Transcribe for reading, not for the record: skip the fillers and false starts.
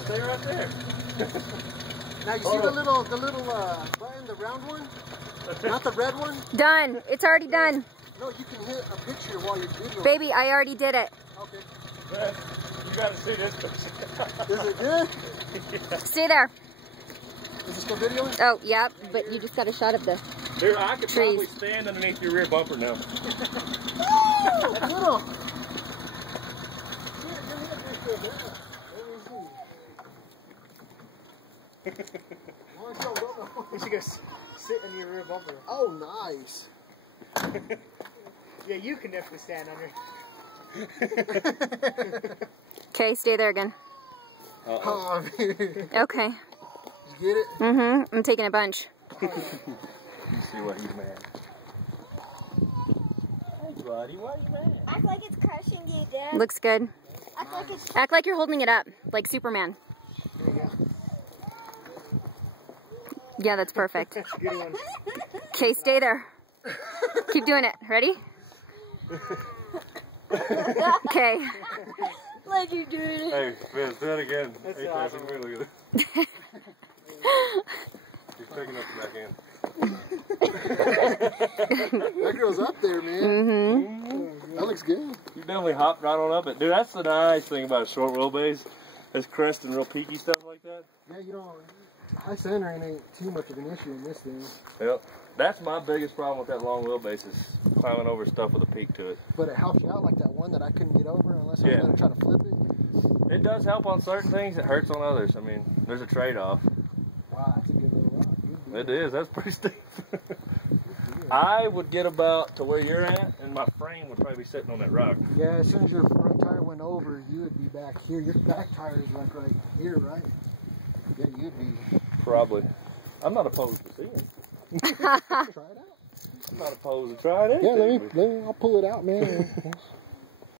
stay right there. Now you see the little button, the round one? Not the red one? Done. It's already done. No, you can hit a picture while you're videoing. Baby, I already did it. Okay. Man, you gotta see this picture. Is it good? Yeah. Stay there. Is it still videoing? Oh, yeah, but you just got a shot of the Dude, I could trees. probably stand underneath your rear bumper now. Little. You should go sit in your rear bumper. Oh, nice. Yeah, you can definitely stand under. Okay, stay there again. Oh, man. Okay. Did you get it? Mm-hmm. I'm taking a bunch. You see why he's mad. Hey, buddy, why are you mad? Act like it's crushing you, Dad. Looks good. Act like it's Act like you're holding it up, like Superman. Yeah, that's perfect. Good one. Okay, stay there. Keep doing it. Ready? Okay. like you're doing it. Hey, Vince, do it again. That's Hey, awesome. Tyson, look at it. He's picking up the back end. That girl's up there, man. Mm-hmm. That looks good. You definitely hopped right on up it. Dude, that's the nice thing about a short wheelbase. It's cresting real peaky stuff like that. Yeah, you know, high centering ain't too much of an issue in this thing. Yep. That's my biggest problem with that long wheelbase is climbing over stuff with a peak to it. But it helps you out like that one that I couldn't get over unless I was Yeah. going to try to flip it. It does help on certain things. It hurts on others. I mean, there's a trade-off. Wow, that's a good little rock. It is. That's pretty steep. I would get about to where you're at, and my frame would probably be sitting on that rock. Yeah, as soon as your front tire went over, you would be back here. Your back tire is like right here, right? Yeah, you'd be. Probably. I'm not opposed to seeing it. Try it out. I'm not opposed to trying it. Yeah, let me, I'll pull it out, man.